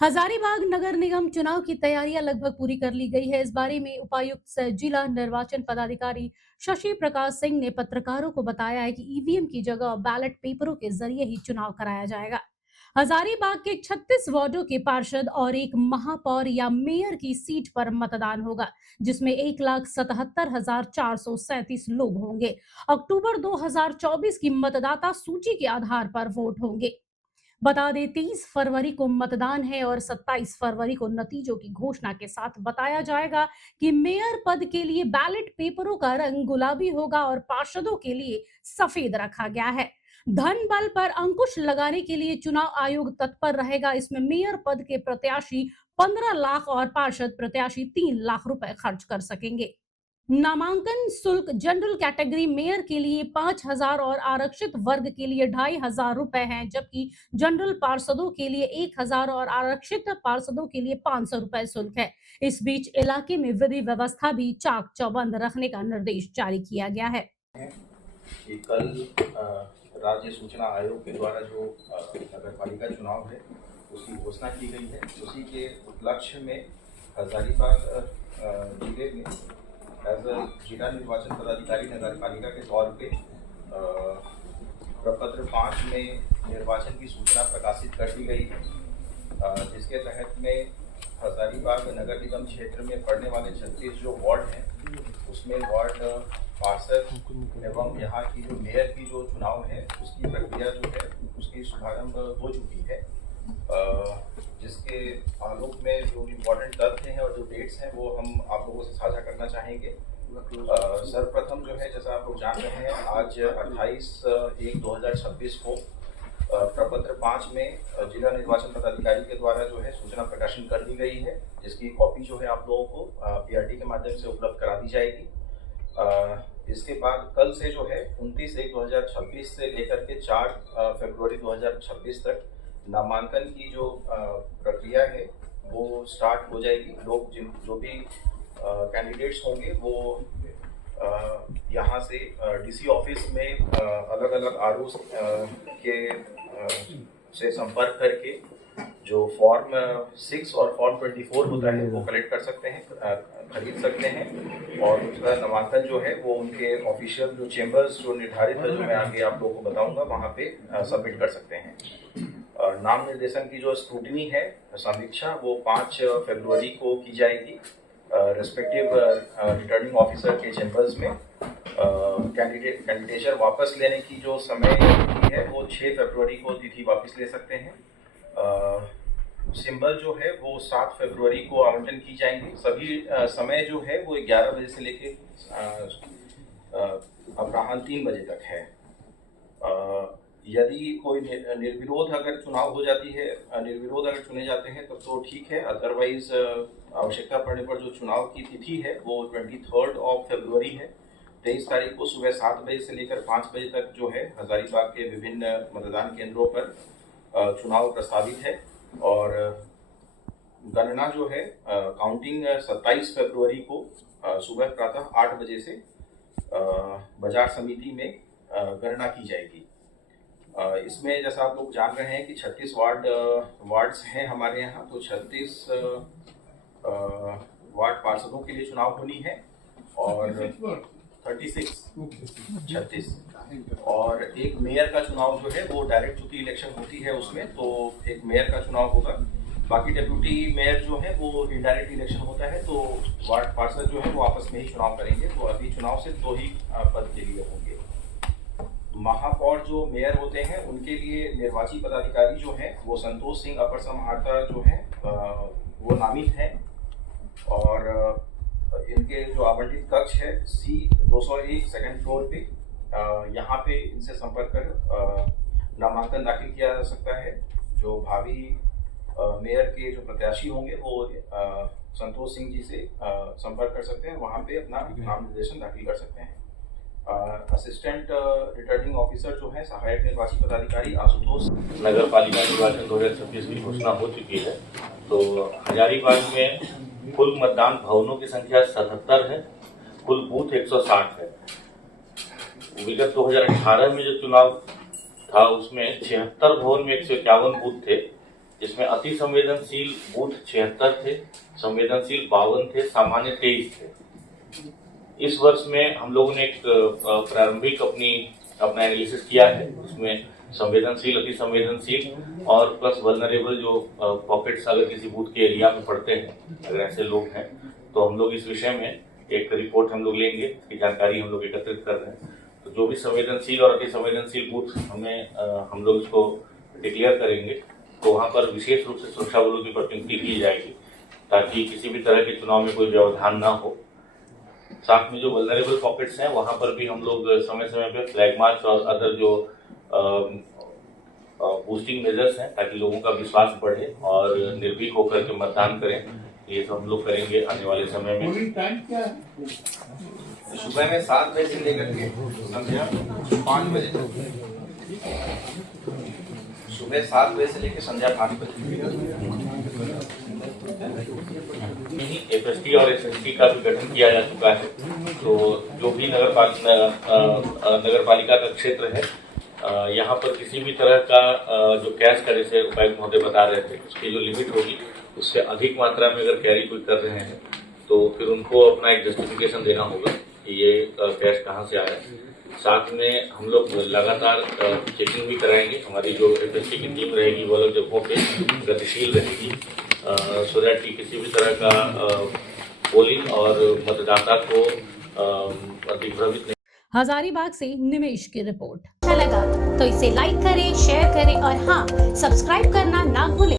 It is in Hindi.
हजारीबाग नगर निगम चुनाव की तैयारियां लगभग पूरी कर ली गई है। इस बारे में उपायुक्त सह जिला निर्वाचन पदाधिकारी शशि प्रकाश सिंह ने पत्रकारों को बताया है कि ईवीएम की जगह बैलेट पेपरों के जरिए ही चुनाव कराया जाएगा। हजारीबाग के 36 वार्डों के पार्षद और एक महापौर या मेयर की सीट पर मतदान होगा, जिसमें 1,77,437 लोग होंगे। अक्टूबर 2024 की मतदाता सूची के आधार पर वोट होंगे। बता दें 30 फरवरी को मतदान है और 27 फरवरी को नतीजों की घोषणा के साथ बताया जाएगा कि मेयर पद के लिए बैलेट पेपरों का रंग गुलाबी होगा और पार्षदों के लिए सफेद रखा गया है। धन बल पर अंकुश लगाने के लिए चुनाव आयोग तत्पर रहेगा। इसमें मेयर पद के प्रत्याशी 15 लाख और पार्षद प्रत्याशी 3 लाख रुपए खर्च कर सकेंगे। नामांकन शुल्क जनरल कैटेगरी मेयर के लिए 5,000 और आरक्षित वर्ग के लिए 2,500 रुपए हैं, जबकि जनरल पार्षदों के लिए 1,000 और आरक्षित पार्षदों के लिए 500 रुपए शुल्क है। इस बीच इलाके में विधि व्यवस्था भी चाक चौबंद रखने का निर्देश जारी किया गया है। कि कल राज्य सूचना आयोग के द्वारा जो नगर पालिका चुनाव है उसकी घोषणा की गई है, उसी के उपलक्ष्य में हजारीबाग जिले में एज अ जिला निर्वाचन पदाधिकारी नगर पालिका के तौर पे प्रपत्र 5 में निर्वाचन की सूचना प्रकाशित कर दी गई है, जिसके तहत में हजारीबाग नगर निगम क्षेत्र में पड़ने वाले 36 जो वार्ड हैं उसमें वार्ड पार्षद एवं यहाँ की जो मेयर की जो चुनाव है उसकी प्रक्रिया जो है उसकी शुभारंभ हो चुकी है, जिसके आलोक में जो इम्पोर्टेंट तथ्य हैं और जो डेट्स हैं वो हम आप लोगों से साझा करना चाहेंगे। सर्वप्रथम जो है, जैसा आप लोग जान रहे हैं, आज 28/1/2026 को प्रपत्र 5 में जिला निर्वाचन पदाधिकारी के द्वारा जो है सूचना प्रकाशन कर दी गई है, जिसकी कॉपी जो है आप लोगों को पीआरटी के माध्यम से उपलब्ध करा दी जाएगी। इसके बाद कल से जो है 29/1/2026 से लेकर के 4 फरवरी 2026 तक नामांकन की जो प्रक्रिया है वो स्टार्ट हो जाएगी। लोग जो भी कैंडिडेट्स होंगे वो यहाँ से डीसी ऑफिस में अलग अलग आरओ के से संपर्क करके जो फॉर्म 6 और फॉर्म 24 होता है वो कलेक्ट कर सकते हैं, खरीद सकते हैं, और उसका नामांकन जो है वो उनके ऑफिशियल जो चेम्बर्स जो निर्धारित है, जो मैं आगे आप लोगों को बताऊंगा, वहाँ पे सबमिट कर सकते हैं। नाम निर्देशन की जो स्क्रूटनी है, समीक्षा, वो 5 फरवरी को की जाएगी रेस्पेक्टिव रिटर्निंग ऑफिसर के चेम्बर्स में। कैंडिडेचर वापस लेने की जो समय तिथि है वो 6 फरवरी को तिथि वापस ले सकते हैं। सिंबल जो है वो 7 फरवरी को आवंटन की जाएंगे। सभी समय जो है वो 11 बजे से लेके अपराह्न 3 बजे तक है। यदि कोई निर्विरोध अगर चुनाव हो जाती है, निर्विरोध अगर चुने जाते हैं तब तो ठीक है, अदरवाइज आवश्यकता पड़ने पर जो चुनाव की तिथि है वो 23 फरवरी है। 23 तारीख को सुबह 7 बजे से लेकर 5 बजे तक जो है हजारीबाग के विभिन्न मतदान केंद्रों पर चुनाव प्रस्तावित है, और गणना जो है काउंटिंग 27 फरवरी को सुबह प्रातः 8 बजे से बाजार समिति में गणना की जाएगी। इसमें जैसा आप लोग जान रहे हैं कि 36 वार्ड्स हैं हमारे यहाँ, तो 36 वार्ड पार्षदों के लिए चुनाव होनी है, और 36 और एक मेयर का चुनाव जो है वो डायरेक्ट चूंकि इलेक्शन होती है उसमें, तो एक मेयर का चुनाव होगा। बाकी डेप्यूटी मेयर जो है वो इनडायरेक्ट इलेक्शन होता है, तो वार्ड पार्षद जो है वो आपस में ही चुनाव करेंगे। तो अभी चुनाव सिर्फ 2 ही पद के लिए होंगे। महापौर जो मेयर होते हैं उनके लिए निर्वाची पदाधिकारी जो है वो संतोष सिंह अपर समाहर्ता जो है वो नामित है, और इनके जो आवंटित कक्ष है C201 सेकंड फ्लोर पे, यहाँ पे इनसे संपर्क कर नामांकन दाखिल किया जा सकता है। जो भावी मेयर के जो प्रत्याशी होंगे वो संतोष सिंह जी से संपर्क कर सकते हैं, वहाँ पे अपना नाम निर्देशन दाखिल कर सकते हैं। असिस्टेंट रिटर्निंग ऑफिसर जो है सहायक निर्वाची पदाधिकारी आशुतोष। नगर पालिका निर्वाचन 2026 की घोषणा हो चुकी है, तो हजारीबाग में कुल मतदान भवनों की संख्या 77 है, कुल बूथ 160 है। विगत 2018 में जो चुनाव था उसमें 76 भवन में 151 बूथ थे, जिसमें अति संवेदनशील बूथ 76 थे, संवेदनशील 52 थे, सामान्य 23 थे। इस वर्ष में हम लोगों ने एक प्रारंभिक अपना एनालिसिस किया है। उसमें संवेदनशील, अति संवेदनशील और प्लस वल्नरेबल जो पॉकेट्स अगर किसी बूथ के एरिया में पड़ते हैं, अगर ऐसे लोग हैं, तो हम लोग इस विषय में एक रिपोर्ट हम लोग लेंगे, इसकी जानकारी हम लोग एकत्रित कर रहे हैं। तो जो भी संवेदनशील और अति संवेदनशील बूथ हम लोग इसको डिक्लेयर करेंगे, तो वहां पर विशेष रूप से सुरक्षा बलों की प्रतिनियुक्ति की जाएगी, ताकि किसी भी तरह के चुनाव में कोई व्यवधान ना हो। साथ में जो वल्नरेबल पॉकेट्स हैं, वहां पर भी हम लोग समय समय पे फ्लैग मार्च और अदर जो बूस्टिंग मेजर्स हैं, ताकि लोगों का विश्वास बढ़े और निर्भीक होकर के मतदान करें। ये सब हम लोग करेंगे आने वाले समय में। सुबह में 7 बजे से लेकर के संध्या 5 बजे तक, सुबह 7 बजे से लेकर संध्या 5 बजे। एफएसटी और एसएसटी का भी गठन किया जा चुका है। तो जो भी नगर पालिका का क्षेत्र है, यहाँ पर किसी भी तरह का जो कैश का, जैसे उपायुक्त महोदय बता रहे थे, उसकी जो लिमिट होगी उससे अधिक मात्रा में अगर कैरी कोई कर रहे हैं, तो फिर उनको अपना एक जस्टिफिकेशन देना होगा कि ये कैश कहाँ से आया। साथ में हम लोग लगातार चेकिंग भी कराएंगे। हमारी जो एफएसटी की टीम रहेगी वो लोग जगहों पे गतिशील रहेगी, सो दैट कि किसी भी तरह का पोलिंग और मतदाता को दिग्भ्रमित नहीं। हजारीबाग से निमेश की रिपोर्ट। अच्छा लगा तो इसे लाइक करें, शेयर करें और हाँ, सब्सक्राइब करना ना भूलें।